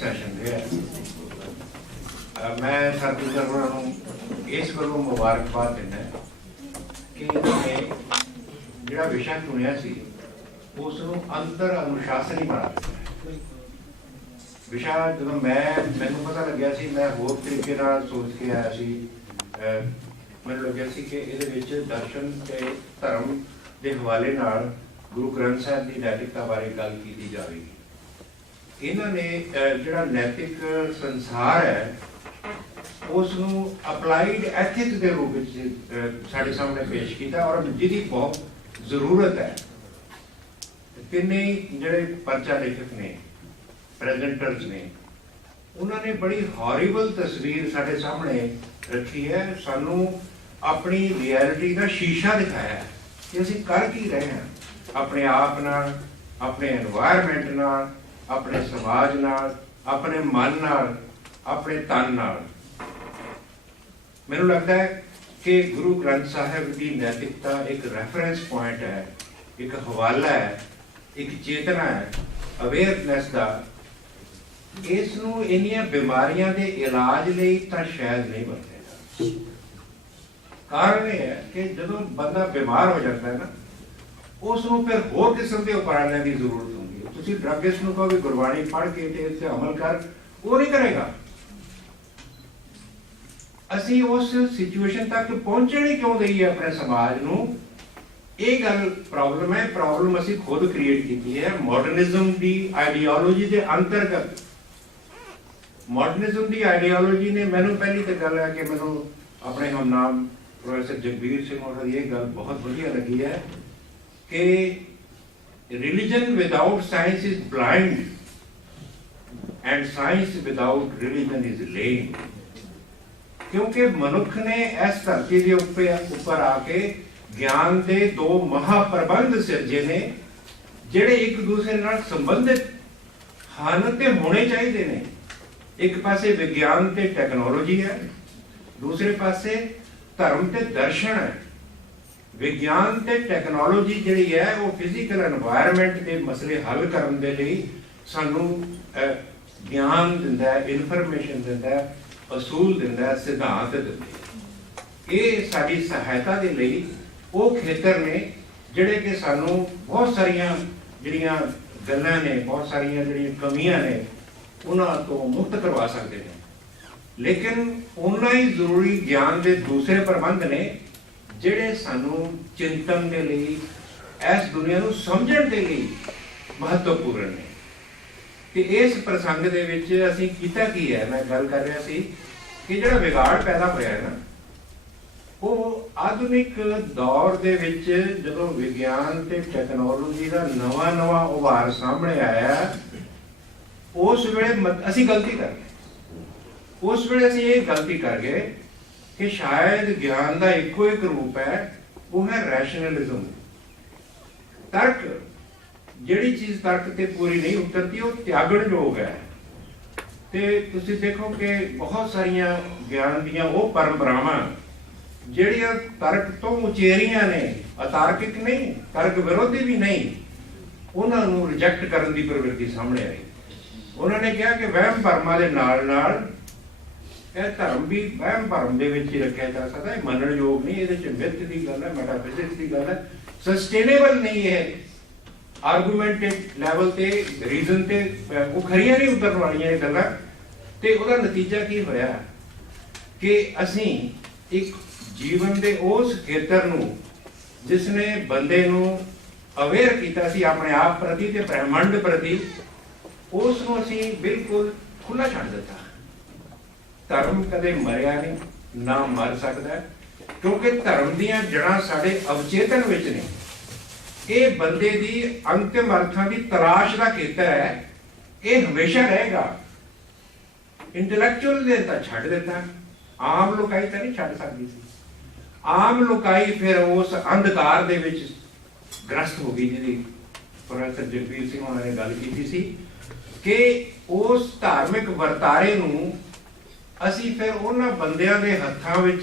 Session ਰਿਹਾ। मैं सरदूसर होना इस गलों मुबारकबाद दिना कि इन्होंने जिहड़ा विषय चुनिया सी उसनूं अंतर अनुशासन ही बना दिता। विषय जो मैनूं पता लग्या सी मैं होर तरीके नाल सोच के आया सी। मैनूं लग्या सी कि इहदे विच दर्शन ते धर्म के हवाले नाल गुरु ग्रंथ साहिब की नैतिकता बारे गल की जाएगी। इन्होंने जिहड़ा नैतिक संसार है उसनूं अपलाइड एथिक्स के रूप में साढ़े सामने पेश किया और जिहदी बहुत जरूरत है। तिने जिहड़े पर्चा लेखक ने प्रेजेंटर्स ने उन्होंने बड़ी हॉरिबल तस्वीर साढ़े सामने रखी है। सानू अपनी रियलिटी का शीशा दिखाया है कि असीं कर की रहे हैं अपने आप नाल, अपने एनवायरमेंट नाल, अपने समाज नाल, अपने मन नाल, अपने तन नाल। मैनूं लगता है कि गुरु ग्रंथ साहिब की नैतिकता एक रेफरेंस पॉइंट है, एक हवाला है, एक चेतना है अवेयरनैस का। इसनूं इन्नियां बीमारियां दे इलाज लई तां शायद नहीं बरतेगा। कारण यह है कि जदों बंदा बीमार हो जाता है ना उसनूं फिर होर किस्म के उपकरणों की जरूरत होती है। तुसीं ड्रगिस्ट नूं कहो भी गुरबाणी पढ़ के ते इस ते अमल कर, वो नहीं करेगा। असीं उस सिचुएशन तक पहुंचण ही क्यों दईए अपने समाज नूं? ये गल प्रॉब्लम है। प्रॉब्लम असीं खुद क्रिएट की है मॉडर्निज्म की आइडियोलॉजी के अंतर्गत। मॉडर्निज्म की आइडियोलॉजी ने मैनूं पहली तो गल है कि मैनूं अपने हमनाम प्रोफैसर जगबीर सिंह होर ये गल बहुत वधिया लगी है कि religion without science is blind and science without religion is lame. क्योंकि मनुख ने इस धरती के ऊपर आके ज्ञान के दो महाप्रबंध सिरजे ने जिहड़े एक दूसरे नाल संबंधित ਹਨ ते होने चाहिए ने। एक पासे विज्ञान ते टेक्नोलॉजी है, दूसरे पासे धर्म ते दर्शन है। विज्ञान ते टेक्नोलॉजी जिहड़ी है वो फिजिकल एनवायरनमेंट के मसले हल करने दे लई सानू ज्ञान दिंदा है, इनफॉर्मेशन दिंदा है, असूल दिंदा है, सिद्धांत दिंदा है। ये साडी सहायता दे लई वो खेतर ने जिहड़े कि सानू बहुत सारियां जिहड़ियां गल्लां ने, बहुत सारियां जिहड़ियां कमियां ने उन्हां तो मुक्त करवा सकते हैं। लेकिन उन्ना ही जरूरी ज्ञान के दूसरे प्रबंध ने जिहड़े सानू चिंतन के लिए इस दुनिया नूं समझण के लिए महत्वपूर्ण ने। ते इस प्रसंग दे विच असीं कीता की है, मैं गल कर रहा सी कि जिहड़ा विगाड़ पैदा होया है ना वो आधुनिक दौर दे विच जदों विज्ञान ते टेक्नोलॉजी का नवा नवा उभार सामने आया उस वेले असीं गलती कर गए। उस वेले असीं ये गलती कर गए कि शायद ज्ञान का एको एक रूप है वो है रैशनलिज्म। तर्क जिहड़ी चीज तर्क ते पूरी नहीं उतरती वो त्यागण योग है। ते तुसीं देखो कि बहुत सारियां ज्ञान दीयां वो परंपरावां जिहड़ियां तर्क तो उचेरियां ने, अतार्किक नहीं, तर्क विरोधी भी नहीं, उन्हां नूं रिजेक्ट करन दी प्रवृत्ति सामने आई। उन्होंने कहा कि वहम भरमां दे नाल नाल धर्म भी वहम भरम दे विच ही रखिया जा सकता है, मनण योग नहीं। इहदे च मिथ दी गल है, मैटाफिजिक्स दी गल है, सस्टेनेबल नहीं है। आर्गूमेंटेड लैवल ते रीजन ते वो खरियां नहीं उतरन वालियां ये गल्लां। ते उहदा नतीजा की होया कि असीं एक जीवन दे उस खेतर नूं जिसने बंदे नूं अवेयर कीता सी अपने आप प्रति ते ब्रह्मंड प्रति, उस नूं असीं बिल्कुल खुला छड्ड दित्ता। धर्म कदे मरिया नहीं, ना मर सकता, क्योंकि धर्म दीयां जड़ां साडे अवचेतन विच ने। ये बंदे दी अंतिम अर्थां दी तलाश दा खेतर है, ये हमेशा रहेगा। इंटलैक्चुअल ने तां छड्ड दित्ता, आम लोकाई तां नहीं छड्ड सकदी सी। आम लोकाई फिर उस अंधकार दे विच ग्रस्त हो गई जिहदी प्रोफैसर जगबीर सिंह होणां ने गल कीती सी कि उस धार्मिक वरतारे नूं असीं फिर उन्हां बंदियां दे हत्थां विच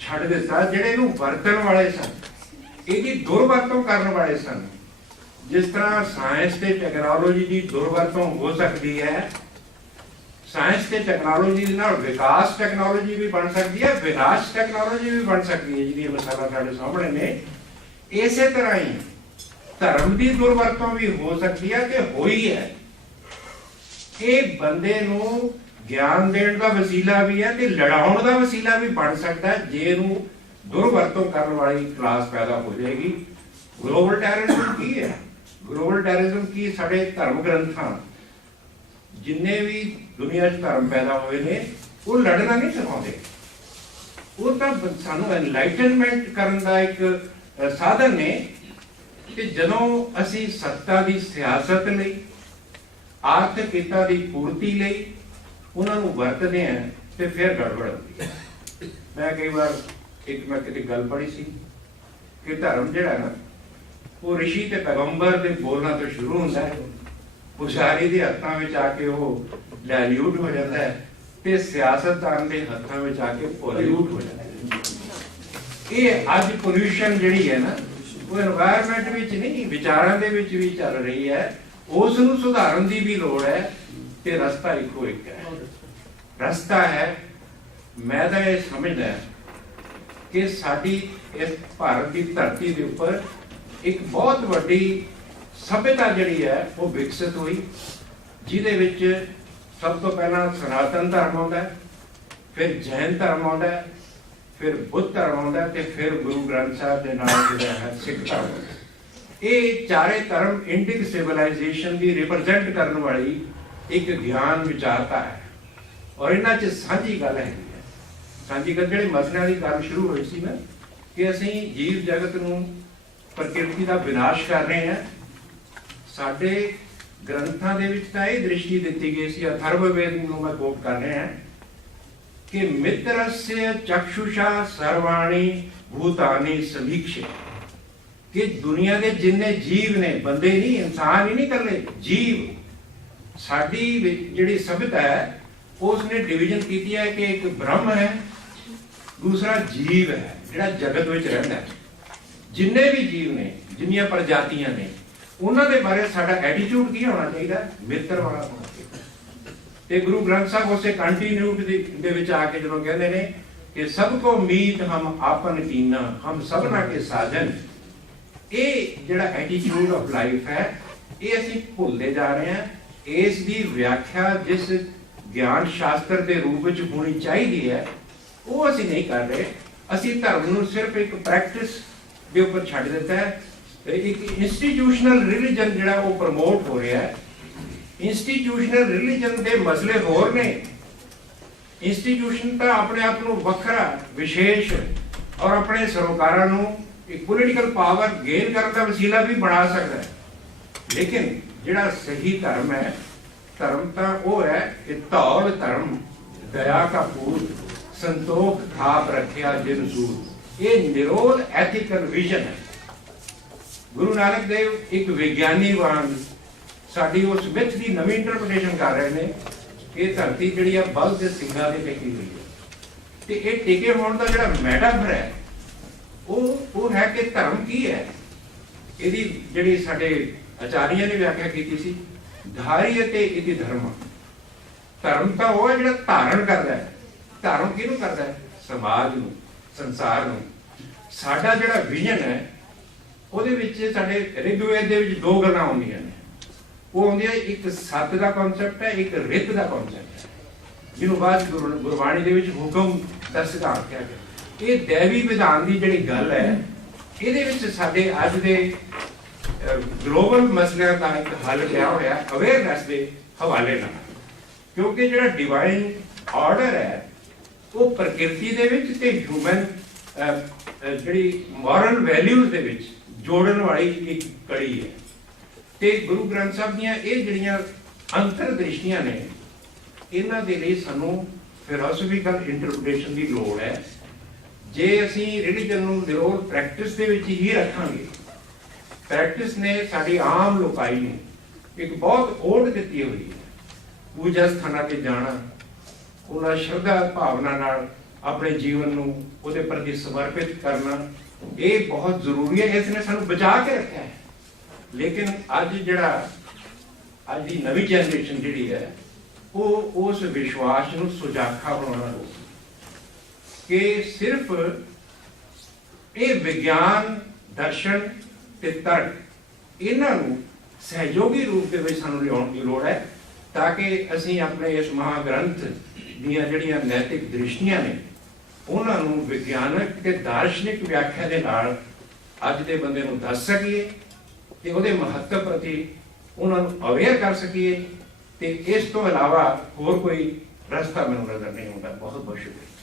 छड्ड दित्ता जिहड़े नूं वरतण वाले सन, इहदी दुरवरतों करन वाले सन। जिस तरह साइंस ते टैक्नोलॉजी की दुरवरतों हो सकती है ਸਾਇੰਸ ਤੇ ਟੈਕਨੋਲੋਜੀ ਦੇ ਨਾਲ ਵਿਕਾਸ ਟੈਕਨੋਲੋਜੀ ਵੀ ਬਣ ਸਕਦੀ ਹੈ, ਵਿਨਾਸ਼ ਟੈਕਨੋਲੋਜੀ ਵੀ ਬਣ ਸਕਦੀ ਹੈ, ਜਿਹਦੀ ਮਿਸਾਲਾਂ ਸਾਡੇ ਸਾਹਮਣੇ ਨੇ। ਇਸੇ ਤਰ੍ਹਾਂ ਹੀ ਧਰਮ ਦੀ ਦੁਰਵਰਤੋਂ ਵੀ ਹੋ ਸਕਦੀ ਹੈ ਤੇ ਹੋਈ ਹੈ। ਇਹ ਬੰਦੇ ਨੂੰ ਗਿਆਨ ਦੇਣ ਦਾ ਵਸੀਲਾ ਵੀ ਹੈ ਤੇ ਲੜਾਉਣ ਦਾ ਵਸੀਲਾ ਵੀ ਬਣ ਸਕਦਾ ਹੈ, ਜੇ ਇਹਨੂੰ ਦੁਰਵਰਤੋਂ ਕਰਨ ਵਾਲੀ ਕਲਾਸ ਪੈਦਾ ਹੋ ਜਾਏਗੀ। ਗਲੋਬਲ ਟੈਰਰਿਜ਼ਮ ਕੀ ਹੈ? ਗਲੋਬਲ ਟੈਰਰਿਜ਼ਮ ਕੀ? ਸਾਡੇ ਧਰਮ ਗ੍ਰੰਥਾਂ, ਜਿੰਨੇ ਵੀ ਦੁਨੀਆ 'ਚ ਧਰਮ ਪੈਦਾ ਹੋਏ ਨੇ, ਉਹ ਲੜਨਾ ਨਹੀਂ ਸਿਖਾਉਂਦੇ। ਉਹ ਤਾਂ ਸਾਨੂੰ ਐਨਲਾਈਟਨਮੈਂਟ ਕਰਨ ਦਾ ਇੱਕ ਸਾਧਨ ਨੇ। ਤੇ ਜਦੋਂ ਅਸੀਂ ਸੱਤਾ ਦੀ ਸਿਆਸਤ ਲਈ, ਆਰਥਿਕ ਹਿੱਤਾਂ ਦੀ ਪੂਰਤੀ ਲਈ ਉਹਨਾਂ ਨੂੰ ਵਰਤਦੇ ਹਾਂ ਤੇ ਫਿਰ ਗੜਬੜ ਹੁੰਦੀ ਹੈ। ਮੈਂ ਕਈ ਵਾਰ ਮੈਂ ਕਿਤੇ ਗੱਲ ਪੜ੍ਹੀ ਸੀ ਕਿ ਧਰਮ ਜਿਹੜਾ ਨਾ, ਉਹ ਰਿਸ਼ੀ ਤੇ ਪੈਗੰਬਰ ਦੇ ਬੋਲਣਾ ਤੋਂ ਸ਼ੁਰੂ ਹੁੰਦਾ ਹੈ, ਪੁਜਾਰੀ ਦੇ ਹੱਥਾਂ ਵਿੱਚ ਆ ਕੇ ਉਹ ਲੈਲਿਊਟ ਹੋ ਜਾਂਦਾ ਹੈ ਤੇ ਸਿਆਸਤਦਾਨ ਦੇ ਹੱਥਾਂ ਵਿੱਚ ਆ ਕੇ ਪੋਲਿਊਟ ਹੋ ਜਾਂਦਾ ਹੈ। ਇਹ ਅੱਜ ਪੋਲਿਊਸ਼ਨ ਜਿਹੜੀ ਹੈ ਨਾ, ਉਹ এনवायरमेंट ਵਿੱਚ ਨਹੀਂ, ਵਿਚਾਰਾਂ ਦੇ ਵਿੱਚ ਵੀ ਚੱਲ ਰਹੀ ਹੈ। ਉਸ ਨੂੰ ਸੁਧਾਰਨ ਦੀ ਵੀ ਲੋੜ ਹੈ ਤੇ ਰਸਤਾ ਇੱਕੋ ਇੱਕ ਹੈ। ਰਸਤਾ ਹੈ, ਮੈਂ ਤਾਂ ਇਹ ਸਮਝਦਾ ਕਿ ਸਾਡੀ ਇਸ ਭਾਰਤ ਦੀ ਧਰਤੀ ਦੇ ਉੱਪਰ ਇੱਕ ਬਹੁਤ ਵੱਡੀ ਸਭਿਅਤਾ ਜਿਹੜੀ ਹੈ ਉਹ ਵਿਕਸਿਤ ਹੋਈ, ਜਿਹਦੇ ਵਿੱਚ ਸਭ ਤੋਂ ਪਹਿਲਾਂ ਸਨਾਤਨ ਧਰਮ ਆਉਂਦਾ ਹੈ, ਫਿਰ ਜੈਨ ਧਰਮ ਆਉਂਦਾ ਹੈ, ਫਿਰ ਬੁੱਧ ਧਰਮ ਆਉਂਦਾ ਤੇ ਫਿਰ ਗੁਰੂ ਗ੍ਰੰਥ ਸਾਹਿਬ ਦੇ ਨਾਲ ਜਿਹੜਾ ਹੈ ਸਿੱਖ ਧਰਮ। ਇਹ ਚਾਰੇ ਧਰਮ ਇੰਡਿਕ ਸਿਵਲਾਈਜੇਸ਼ਨ ਦੀ ਰਿਪਰੈਜ਼ੈਂਟ ਕਰਨ ਵਾਲੀ ਇੱਕ ਗਿਆਨ ਵਿਚਾਰਤਾ ਹੈ। ਔਰ ਇਹਨਾਂ 'ਚ ਸਾਂਝੀ ਗੱਲ ਹੈਗੀ ਹੈ। ਸਾਂਝੀ ਗੱਲ, ਜਿਹੜੇ ਮਸਲਿਆਂ ਦੀ ਗੱਲ ਸ਼ੁਰੂ ਹੋਈ ਸੀ ਨਾ, ਕਿ ਅਸੀਂ ਜੀਵ ਜਗਤ ਨੂੰ, ਪ੍ਰਕਿਰਤੀ ਦਾ ਵਿਨਾਸ਼ ਕਰ ਰਹੇ ਹਾਂ। ਸਾਡੇ ਗ੍ਰੰਥਾਂ ਦੇ ਵਿੱਚ ਤਾਂ ਇਹ ਦ੍ਰਿਸ਼ਟੀ ਦਿੱਤੀ ਗਈ ਸੀ, ਅਥਰਵਵੇਦ ਨੂੰ ਮੈਂ ਕੋਟ ਕਰ ਰਿਹਾ ਕਿ ਮਿੱਤਰस्य ਚਕਸ਼ੁਸ਼ਾ ਸਰਵਾਣੀ ਭੂਤਾਨੀ ਸਮੀਕਸ਼ੇ, ਕਿ ਦੁਨੀਆ ਦੇ ਜਿੰਨੇ ਜੀਵ ਨੇ, ਬੰਦੇ ਨਹੀਂ, ਇਨਸਾਨ ਹੀ ਨਹੀਂ ਇਕੱਲੇ ਜੀਵ, ਸਾਡੀ ਜਿਹੜੀ ਸਭਿਅਤਾ ਹੈ ਉਸਨੇ ਡਿਵੀਜ਼ਨ ਕੀਤੀ ਹੈ ਕਿ ਇੱਕ ਬ੍ਰਹਮ ਹੈ, ਦੂਸਰਾ ਜੀਵ ਹੈ ਜਿਹੜਾ ਜਗਤ ਵਿੱਚ ਰਹਿੰਦਾ ਹੈ। ਜਿੰਨੇ ਵੀ ਜੀਵ ਨੇ, ਜਿੰਨੀਆਂ ਪ੍ਰਜਾਤੀਆਂ ਨੇ, ਉਹਨਾਂ ਦੇ ਬਾਰੇ ਸਾਡਾ ਐਟੀਟਿਊਡ ਕੀ ਹੋਣਾ ਚਾਹੀਦਾ? ਮਿੱਤਰ ਵਾਲਾ ਹੋਣਾ ਚਾਹੀਦਾ। ਤੇ ਗੁਰੂ ਗ੍ਰੰਥ ਸਾਹਿਬ ਉਸੇ ਕੰਟੀਨਿਊਟੀ ਦੇ ਵਿੱਚ ਆ ਕੇ ਜਦੋਂ ਕਹਿੰਦੇ ਨੇ ਕਿ ਸਭ ਕੋ ਮੀਤ ਹਮ ਆਪਨ ਕੀਨਾ, ਹਮ ਸਭਨਾ ਕੇ ਸਾਜਨ, ਇਹ ਜਿਹੜਾ ਐਟੀਟਿਊਡ ਆਫ ਲਾਈਫ ਹੈ, ਇਹ ਅਸੀਂ ਭੁੱਲਦੇ ਜਾ ਰਹੇ ਹਾਂ। ਇਸ ਦੀ ਵਿਆਖਿਆ ਜਿਸ ਗਿਆਨ ਸ਼ਾਸਤਰ ਦੇ ਰੂਪ ਵਿੱਚ ਹੋਣੀ ਚਾਹੀਦੀ ਹੈ, ਉਹ ਅਸੀਂ ਨਹੀਂ ਕਰ ਰਹੇ। ਅਸੀਂ ਧਰਮ ਨੂੰ ਸਿਰਫ ਇੱਕ ਪ੍ਰੈਕਟਿਸ ਦੇ ਉੱਪਰ ਛੱਡ ਦਿੱਤਾ ਹੈ। ਇੱਕ ਇੰਸਟੀਟਿਊਸ਼ਨਲ ਰਿਲੀਜਨ ਜਿਹੜਾ ਉਹ ਪ੍ਰਮੋਟ ਹੋ ਰਿਹਾ ਹੈ। ਇੰਸਟੀਟਿਊਸ਼ਨਲ ਰਿਲੀਜਨ ਦੇ ਮਸਲੇ ਹੋਰ ਨੇ। ਇੰਸਟੀਟਿਊਸ਼ਨ ਤਾਂ ਆਪਣੇ ਆਪ ਨੂੰ ਵੱਖਰਾ, ਵਿਸ਼ੇਸ਼ ਔਰ ਆਪਣੇ ਸਰੋਕਾਰਾਂ ਨੂੰ ਇੱਕ ਪੋਲੀਟੀਕਲ ਪਾਵਰ ਗੇਨ ਕਰਨ ਦਾ ਵਸੀਲਾ ਵੀ ਬਣਾ ਸਕਦਾ ਹੈ। ਲੇਕਿਨ ਜਿਹੜਾ ਸਹੀ ਧਰਮ ਹੈ, ਧਰਮ ਤਾਂ ਉਹ ਹੈ ਕਿ ਧੌਲ ਧਰਮ ਦਇਆ ਕਾ ਪੂਤ, ਸੰਤੋਖ ਥਾਪ ਰੱਖਿਆ ਜਿਨ ਸੂਤ। ਇਹ ਨਿਰੋਲ ਐਥੀਕਲ ਵਿਜ਼ਨ ਹੈ। ਗੁਰੂ ਨਾਨਕ ਦੇਵ ਇੱਕ ਵਿਗਿਆਨੀ ਵਾਂਗ ਸਾਡੀ ਉਸ ਮਿੱਥ ਦੀ ਨਵੀਂ ਇੰਟਰਪ੍ਰੀਟੇਸ਼ਨ ਕਰ ਰਹੇ ਨੇ। ਇਹ ਧਰਤੀ ਜਿਹੜੀ ਆ ਬਲ ਦੇ ਸਿੰਘਾਂ ਦੇ ਟਿਕੀ ਹੋਈ ਹੈ, ਤੇ ਇਹ ਟਿਕੇ ਹੋਣ ਦਾ ਜਿਹੜਾ ਮੈਟਾਫਰ ਹੈ ਉਹ ਹੈ ਕਿ ਧਰਮ ਕੀ ਹੈ। ਇਹਦੀ ਜਿਹੜੀ ਸਾਡੇ ਆਚਾਰੀਆਂ ਨੇ ਵਿਆਖਿਆ ਕੀਤੀ ਸੀ, ਧਾਰੀ ਅਤੇ ਇਤੀ ਧਰਮ। ਧਰਮ ਤਾਂ ਉਹ ਹੈ ਜਿਹੜਾ ਧਾਰਨ ਕਰਦਾ ਹੈ। ਧਰਮ ਕਿਹਨੂੰ ਕਰਦਾ ਹੈ? ਸਮਾਜ ਨੂੰ, ਸੰਸਾਰ ਨੂੰ। ਸਾਡਾ ਜਿਹੜਾ ਵਿਜ਼ਨ ਹੈ ਉਹਦੇ ਵਿੱਚ ਸਾਡੇ ਰਿਗਵੇਦ ਦੇ ਵਿੱਚ ਦੋ ਗੱਲਾਂ ਆਉਂਦੀਆਂ ਨੇ। ਉਹ ਆਉਂਦੀਆਂ, ਇੱਕ ਸੱਤ ਦਾ ਕਨਸੈਪਟ ਹੈ, ਇੱਕ ਰਿਤ ਦਾ ਕਨਸੈਪਟ ਹੈ, ਜਿਹਨੂੰ ਬਾਅਦ ਗੁਰਬਾਣੀ ਦੇ ਵਿੱਚ ਹੁਕਮ ਦਾ ਸਿਧਾਂਤ ਕਿਹਾ ਗਿਆ। ਇਹ ਦੇਵੀ ਵਿਧਾਨ ਦੀ ਜਿਹੜੀ ਗੱਲ ਹੈ, ਇਹਦੇ ਵਿੱਚ ਸਾਡੇ ਅੱਜ ਦੇ ਗਲੋਬਲ ਮਸਲਿਆਂ ਦਾ ਇੱਕ ਹੱਲ ਪਿਆ ਹੋਇਆ ਅਵੇਅਰਨੈਸ ਦੇ ਹਵਾਲੇ ਨਾਲ। ਕਿਉਂਕਿ ਜਿਹੜਾ ਡਿਵਾਈਨ ਆਰਡਰ ਹੈ ਉਹ ਪ੍ਰਕਿਰਤੀ ਦੇ ਵਿੱਚ ਤੇ ਹਿਊਮਨ ਜਿਹੜੀ ਮੋਰਲ ਵੈਲਿਊਜ਼ ਦੇ ਵਿੱਚ ਜੋੜਨ ਵਾਲੀ ਇੱਕ ਕੜੀ ਹੈ। ਤੇ ਗੁਰੂ ਗ੍ਰੰਥ ਸਾਹਿਬ ਦੀਆਂ ਇਹ ਜਿਹੜੀਆਂ ਅੰਤਰ ਦ੍ਰਿਸ਼ਟੀਆਂ ਨੇ, ਇਹਨਾਂ ਦੇ ਲਈ ਸਾਨੂੰ ਫਿਲਾਸਫੀਕਲ ਇੰਟਰਪ੍ਰੀਟੇਸ਼ਨ ਦੀ ਲੋੜ ਹੈ। ਜੇ ਅਸੀਂ ਰਿਲੀਜਨ ਨੂੰ ਨਿਰੋਲ ਪ੍ਰੈਕਟਿਸ ਦੇ ਵਿੱਚ ਹੀ ਰੱਖਾਂਗੇ, ਪ੍ਰੈਕਟਿਸ ਨੇ ਸਾਡੀ ਆਮ ਲੋਕਾਈ ਨੂੰ ਇੱਕ ਬਹੁਤ ਓਟ ਦਿੱਤੀ ਹੋਈ ਹੈ। ਪੂਜਾ ਸਥਾਨਾਂ ਤੇ ਜਾਣਾ, ਉਹਨਾਂ ਸ਼ਰਧਾ ਭਾਵਨਾ ਨਾਲ ਆਪਣੇ ਜੀਵਨ ਨੂੰ ਉਹਦੇ ਪ੍ਰਤੀ ਸਮਰਪਿਤ ਕਰਨਾ, ਇਹ ਬਹੁਤ ਜ਼ਰੂਰੀ ਹੈ। ਇਸ ਨੇ ਸਾਨੂੰ ਬਚਾ ਕੇ ਰੱਖਿਆ ਹੈ। ਲੇਕਿਨ ਅੱਜ ਦੀ ਨਵੀਂ ਜਨਰੇਸ਼ਨ ਜਿਹੜੀ ਹੈ, ਉਹ ਉਸ ਵਿਸ਼ਵਾਸ ਨੂੰ ਸੁਜਾਖਾ ਬਣਾਉਣਾ ਹੋਊ ਕਿ ਸਿਰਫ ਇਹ ਵਿਗਿਆਨ, ਦਰਸ਼ਨ ਤੇ ਤਰਕ ਇਹਨਾਂ ਨੂੰ ਸਹਿਯੋਗੀ ਰੂਪ ਦੇ ਵਿੱਚ ਸਾਨੂੰ ਲਿਆਉਣ ਦੀ ਲੋੜ ਹੈ, ਤਾਂ ਕਿ ਅਸੀਂ ਆਪਣੇ ਇਸ ਮਹਾਗ੍ਰੰਥ ਦੀਆਂ ਜਿਹੜੀਆਂ ਨੈਤਿਕ ਦ੍ਰਿਸ਼ਟੀਆਂ ਨੇ ਉਹਨਾਂ ਨੂੰ ਵਿਗਿਆਨਕ ਤੇ ਦਾਰਸ਼ਨਿਕ ਵਿਆਖਿਆ ਦੇ ਨਾਲ ਅੱਜ ਦੇ ਬੰਦੇ ਨੂੰ ਦੱਸ ਸਕੀਏ ਤੇ ਉਹਦੇ ਮਹੱਤਵ ਪ੍ਰਤੀ ਉਹਨਾਂ ਨੂੰ ਅਵੇਅਰ ਕਰ ਸਕੀਏ। ਤੇ ਇਸ ਤੋਂ ਇਲਾਵਾ ਹੋਰ ਕੋਈ ਰਸਤਾ ਮੈਨੂੰ ਨਜ਼ਰ ਨਹੀਂ ਆਉਂਦਾ। ਬਹੁਤ ਬਹੁਤ ਸ਼ੁਕਰੀਆ।